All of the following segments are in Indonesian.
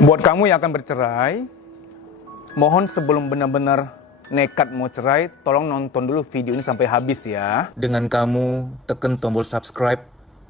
Buat kamu yang akan bercerai, mohon sebelum benar-benar nekat mau cerai, tolong nonton dulu video ini sampai habis ya. Dengan kamu tekan tombol subscribe,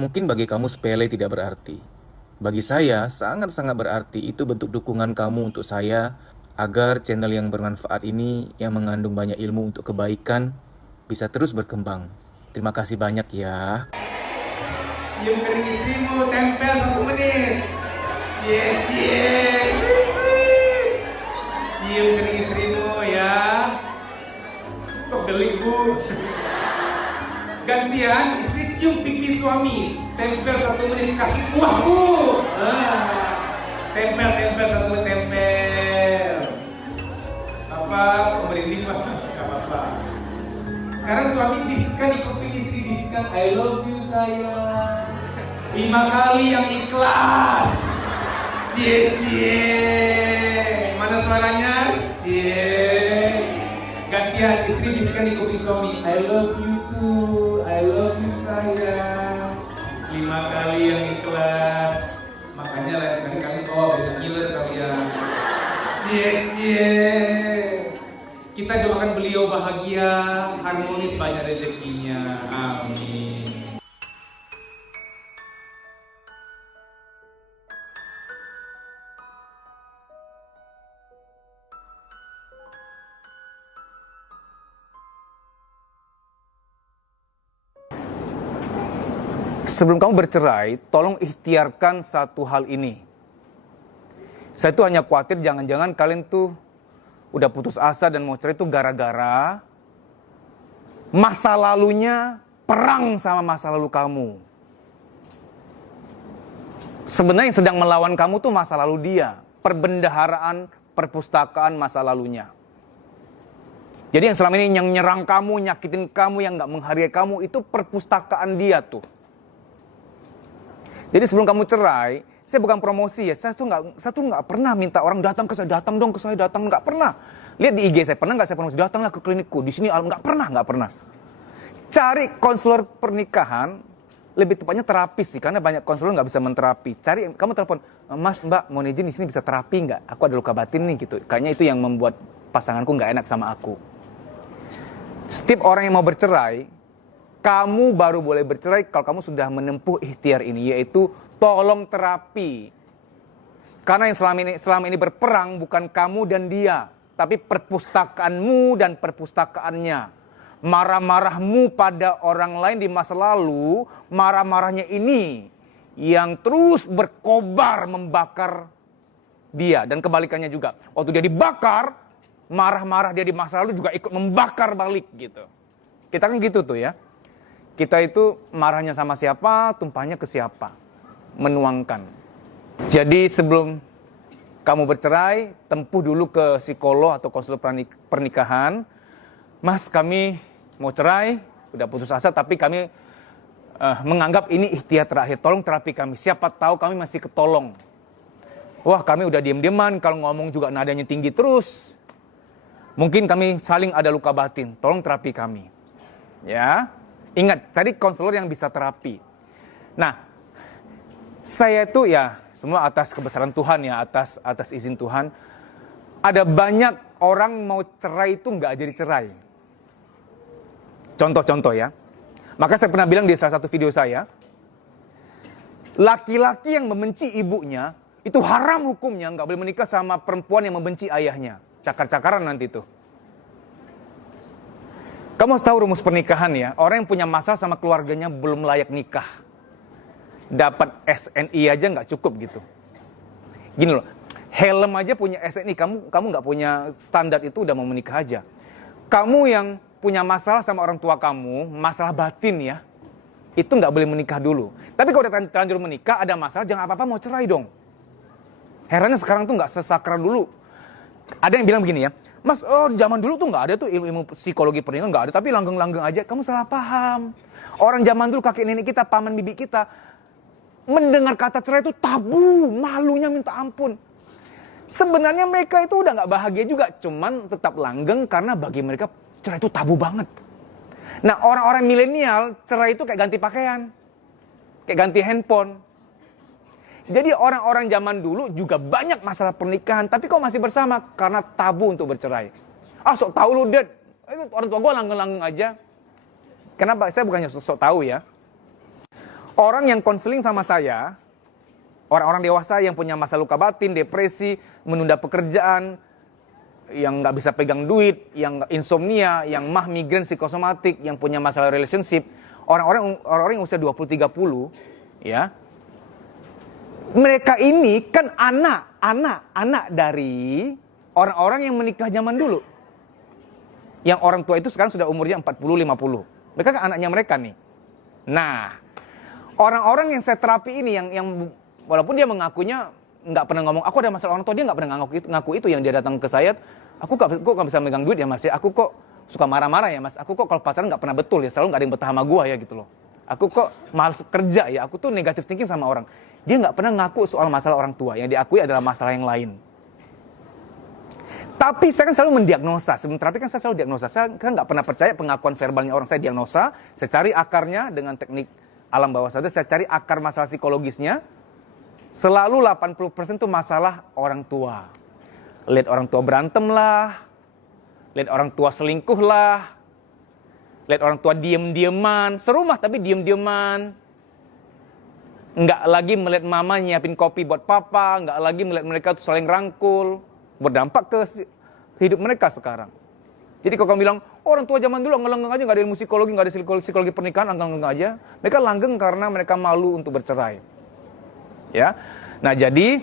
mungkin bagi kamu sepele tidak berarti. Bagi saya, sangat-sangat berarti. Itu bentuk dukungan kamu untuk saya, agar channel yang bermanfaat ini, yang mengandung banyak ilmu untuk kebaikan, bisa terus berkembang. Terima kasih banyak ya. Cium kening istrimu, tempel 1 menit. Cie. Cium kening istrimu ya. Kok gelik bu? Gantian istri cium pipi suami. Tempel 1 menit, kasih kuah bu. Tempel 1 menit, tempel. Apa? Merinding pak? Gak apa-apa. Sekarang suami bisikan di kuping istri, bisikan I love you sayang. 5 kali yang ikhlas. Cie. Mana suaranya? Cie. Gantian istri bisikan di kuping suami I love you too, I love you sayang. 5 kali yang ikhlas. Makanya lain kali banyak ngiler kalian. Cie. Kita doakan beliau bahagia, harmonis, banyak rezekinya. Amin. Sebelum kamu bercerai, tolong ikhtiarkan satu hal ini. Saya tuh hanya khawatir jangan-jangan kalian tuh udah putus asa dan mau cerai itu gara-gara masa lalunya perang sama masa lalu kamu. Sebenarnya yang sedang melawan kamu tuh masa lalu dia. Perbendaharaan, perpustakaan masa lalunya. Jadi yang selama ini yang nyerang kamu, nyakitin kamu, yang gak menghargai kamu, itu perpustakaan dia tuh. Jadi sebelum kamu cerai, saya bukan promosi ya, saya tuh nggak pernah minta orang datang ke saya, datang dong ke saya, datang, nggak pernah. Lihat di IG saya, pernah nggak saya promosi, datanglah ke klinikku, di sini nggak pernah. Cari konselor pernikahan, lebih tepatnya terapis sih, karena banyak konselor nggak bisa menterapi. Cari, kamu telepon, Mas, Mbak, mau izin di sini bisa terapi nggak? Aku ada luka batin nih gitu. Kayaknya itu yang membuat pasanganku nggak enak sama aku. Setiap orang yang mau bercerai, kamu baru boleh bercerai kalau kamu sudah menempuh ikhtiar ini, yaitu tolong terapi. Karena yang selama ini berperang bukan kamu dan dia, tapi perpustakaanmu dan perpustakaannya. Marah-marahmu pada orang lain di masa lalu, marah-marahnya ini yang terus berkobar membakar dia. Dan kebalikannya juga. Waktu dia dibakar, marah-marah dia di masa lalu juga ikut membakar balik gitu. Kita kan gitu tuh ya. Kita itu marahnya sama siapa, tumpahnya ke siapa. Menuangkan. Jadi sebelum kamu bercerai, tempuh dulu ke psikolog atau konselor pernikahan. Mas, kami mau cerai, udah putus asa, tapi kami menganggap ini ikhtiar terakhir. Tolong terapi kami, siapa tahu kami masih ketolong. Wah, kami udah diem-dieman, kalau ngomong juga nadanya tinggi terus. Mungkin kami saling ada luka batin, tolong terapi kami. Ya. Ingat, cari konselor yang bisa terapi. Nah, saya itu ya semua atas kebesaran Tuhan ya, atas izin Tuhan. Ada banyak orang mau cerai itu nggak jadi cerai. Contoh-contoh ya. Maka saya pernah bilang di salah satu video saya, laki-laki yang membenci ibunya itu haram hukumnya, nggak boleh menikah sama perempuan yang membenci ayahnya. Cakar-cakaran nanti tuh. Kamu harus tahu rumus pernikahan ya. Orang yang punya masalah sama keluarganya belum layak nikah. Dapat SNI aja nggak cukup gitu. Gini loh, helm aja punya SNI. Kamu nggak punya standar itu udah mau menikah aja. Kamu yang punya masalah sama orang tua kamu, masalah batin ya, itu nggak boleh menikah dulu. Tapi kalau udah terlanjur menikah, ada masalah, jangan apa-apa mau cerai dong. Herannya sekarang tuh nggak sesakral dulu. Ada yang bilang begini ya, Mas, zaman dulu tuh nggak ada tuh ilmu psikologi pernikahan, nggak ada, tapi langgeng-langgeng aja. Kamu salah paham. Orang zaman dulu kakek nenek kita, paman bibi kita, mendengar kata cerai itu tabu, malunya minta ampun. Sebenarnya mereka itu udah nggak bahagia juga, cuman tetap langgeng karena bagi mereka cerai itu tabu banget. Nah, orang-orang milenial cerai itu kayak ganti pakaian, kayak ganti handphone. Jadi orang-orang zaman dulu juga banyak masalah pernikahan, tapi kok masih bersama karena tabu untuk bercerai. Ah, sok tahu lu, Dad. Itu orang tua gue langgeng-langgeng aja. Kenapa? Saya bukannya sok tahu ya. Orang yang konseling sama saya, orang-orang dewasa yang punya masalah luka batin, depresi, menunda pekerjaan, yang nggak bisa pegang duit, yang insomnia, yang mah migrain psikosomatik, yang punya masalah relationship, orang-orang yang usia 20-30, ya, mereka ini kan anak dari orang-orang yang menikah zaman dulu. Yang orang tua itu sekarang sudah umurnya 40-50. Mereka kan anaknya mereka nih. Nah, orang-orang yang saya terapi ini yang walaupun dia mengakunya nggak pernah ngomong, aku ada masalah orang tua, dia nggak pernah ngaku itu yang dia datang ke saya, kok nggak bisa megang duit ya mas ya, aku kok suka marah-marah ya mas, aku kok kalau pacaran nggak pernah betul ya, selalu nggak ada yang betah sama gua ya gitu loh. Aku kok malas kerja ya, aku tuh negatif thinking sama orang. Dia nggak pernah ngaku soal masalah orang tua, yang diakui adalah masalah yang lain. Tapi saya kan selalu mendiagnosa, sebelum terapi kan saya selalu diagnosa. Saya kan nggak pernah percaya pengakuan verbalnya orang, saya diagnosa, saya cari akarnya dengan teknik alam bawah sadar, saya cari akar masalah psikologisnya. Selalu 80% itu masalah orang tua. Lihat orang tua berantem lah, lihat orang tua selingkuh lah, lihat orang tua diem-dieman, serumah tapi diem-dieman. Nggak lagi melihat mama nyiapin kopi buat papa, nggak lagi melihat mereka tuh saling rangkul, berdampak ke hidup mereka sekarang. Jadi kalau kamu bilang, orang tua zaman dulu ngelenggeng aja, nggak ada ilmu psikologi, nggak ada psikologi pernikahan, langgeng aja. Mereka langgeng karena mereka malu untuk bercerai. Ya, nah jadi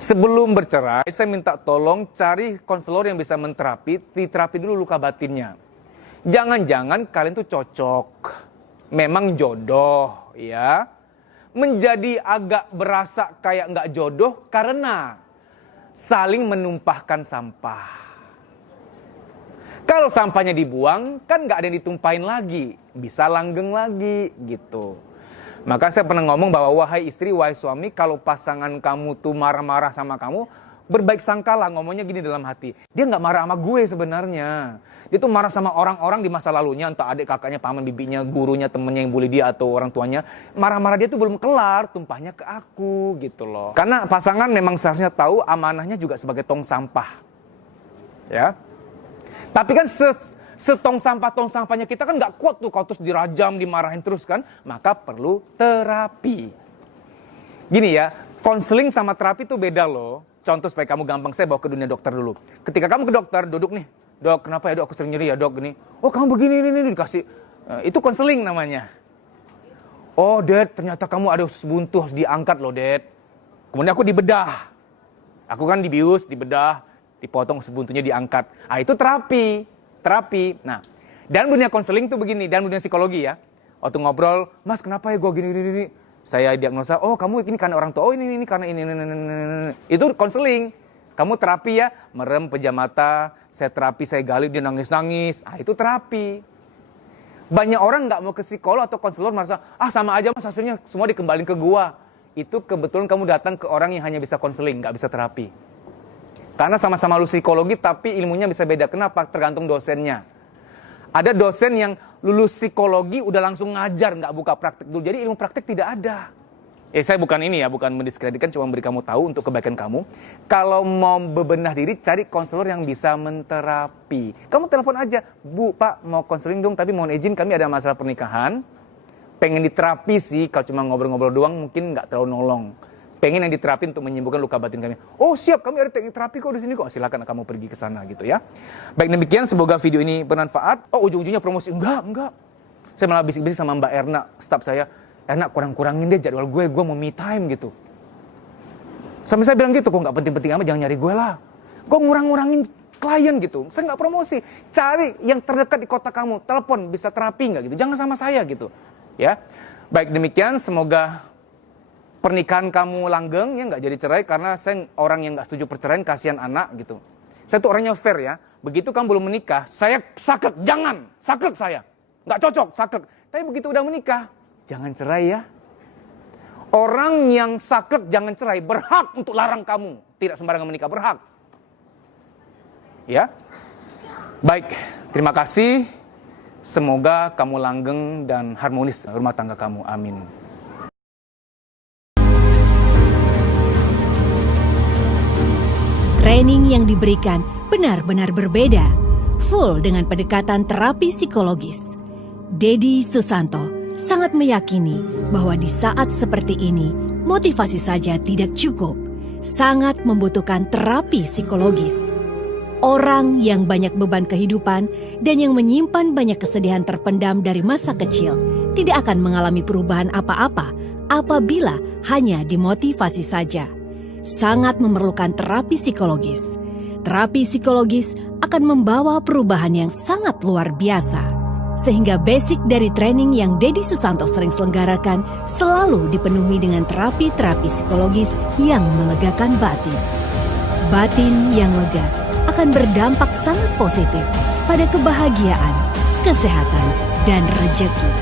sebelum bercerai, saya minta tolong cari konselor yang bisa diterapi dulu luka batinnya. Jangan-jangan kalian tuh cocok, memang jodoh, ya. Menjadi agak berasa kayak nggak jodoh karena saling menumpahkan sampah. Kalau sampahnya dibuang, kan nggak ada yang ditumpahin lagi, bisa langgeng lagi, gitu. Maka saya pernah ngomong bahwa wahai istri, wahai suami, kalau pasangan kamu tuh marah-marah sama kamu, berbaik sangkalah, ngomongnya gini dalam hati. Dia nggak marah sama gue sebenarnya. Dia tuh marah sama orang-orang di masa lalunya, entah adik kakaknya, paman bibinya, gurunya, temennya yang bully dia, atau orang tuanya. Marah-marah dia tuh belum kelar, tumpahnya ke aku gitu loh. Karena pasangan memang seharusnya tahu amanahnya juga sebagai tong sampah. Ya. Tapi kan tong sampahnya kita kan nggak kuat tuh kalau terus dirajam, dimarahin terus kan, maka perlu terapi. Gini ya, konseling sama terapi tuh beda loh. Contoh supaya kamu gampang, saya bawa ke dunia dokter dulu. Ketika kamu ke dokter, duduk nih, dok kenapa ya dok, aku sering nyeri ya dok, gini. Oh kamu begini, ini dikasih, itu konseling namanya. Oh Dad, ternyata kamu ada buntu harus diangkat loh Dad. Kemudian aku dibedah. Aku kan dibius, dibedah, dipotong sebuntunya diangkat. Ah itu terapi. Nah, dalam dunia konseling tuh begini, dalam dunia psikologi ya. Waktu ngobrol, Mas kenapa ya gue gini. Saya diagnosa, oh kamu ini karena orang tua, oh ini karena ini. Itu konseling. Kamu terapi ya, merem pejam mata, saya terapi, saya gali, dia nangis-nangis. Ah itu terapi. Banyak orang nggak mau ke psikolog atau konselor merasa, sama aja mas hasilnya semua dikembalin ke gua. Itu kebetulan kamu datang ke orang yang hanya bisa konseling, nggak bisa terapi. Karena sama-sama lu psikologi, tapi ilmunya bisa beda. Kenapa? Tergantung dosennya. Ada dosen yang lulus psikologi, udah langsung ngajar, nggak buka praktik dulu. Jadi ilmu praktik tidak ada. Saya bukan ini ya, bukan mendiskreditkan, cuma beri kamu tahu untuk kebaikan kamu. Kalau mau bebenah diri, cari konselor yang bisa menterapi. Kamu telepon aja, Bu, Pak, mau konseling dong, tapi mohon izin kami ada masalah pernikahan. Pengen diterapi sih, kalau cuma ngobrol-ngobrol doang mungkin nggak terlalu nolong. Pengen yang diterapi untuk menyembuhkan luka batin kami. Oh siap, kami ada teknik terapi kok di sini kok. Silakan kamu pergi ke sana gitu ya. Baik demikian, semoga video ini bermanfaat. Oh ujung-ujungnya promosi, enggak. Saya malah bisik-bisik sama Mbak Erna, staf saya. Erna kurang-kurangin deh jadwal gue mau me time gitu. Sampai saya bilang gitu, kok nggak penting-penting amat, jangan nyari gue lah. Gue ngurang-ngurangin klien gitu. Saya nggak promosi. Cari yang terdekat di kota kamu, telepon bisa terapi nggak gitu. Jangan sama saya gitu. Ya. Baik demikian, semoga pernikahan kamu langgeng ya, nggak jadi cerai, karena saya orang yang nggak setuju perceraian, kasihan anak gitu. Saya tuh orangnya fair ya. Begitu kamu belum menikah, saya saklek, jangan, saklek saya, nggak cocok, saklek. Tapi begitu udah menikah, jangan cerai ya. Orang yang saklek jangan cerai berhak untuk larang kamu tidak sembarangan menikah, berhak. Ya, baik, terima kasih. Semoga kamu langgeng dan harmonis rumah tangga kamu. Amin. Training yang diberikan benar-benar berbeda, full dengan pendekatan terapi psikologis. Dedi Susanto sangat meyakini bahwa di saat seperti ini, motivasi saja tidak cukup, sangat membutuhkan terapi psikologis. Orang yang banyak beban kehidupan dan yang menyimpan banyak kesedihan terpendam dari masa kecil tidak akan mengalami perubahan apa-apa apabila hanya dimotivasi saja. Sangat memerlukan terapi psikologis. Terapi psikologis akan membawa perubahan yang sangat luar biasa. Sehingga basic dari training yang Dedi Susanto sering selenggarakan selalu dipenuhi dengan terapi-terapi psikologis yang melegakan batin. Batin yang lega akan berdampak sangat positif pada kebahagiaan, kesehatan, dan rejeki.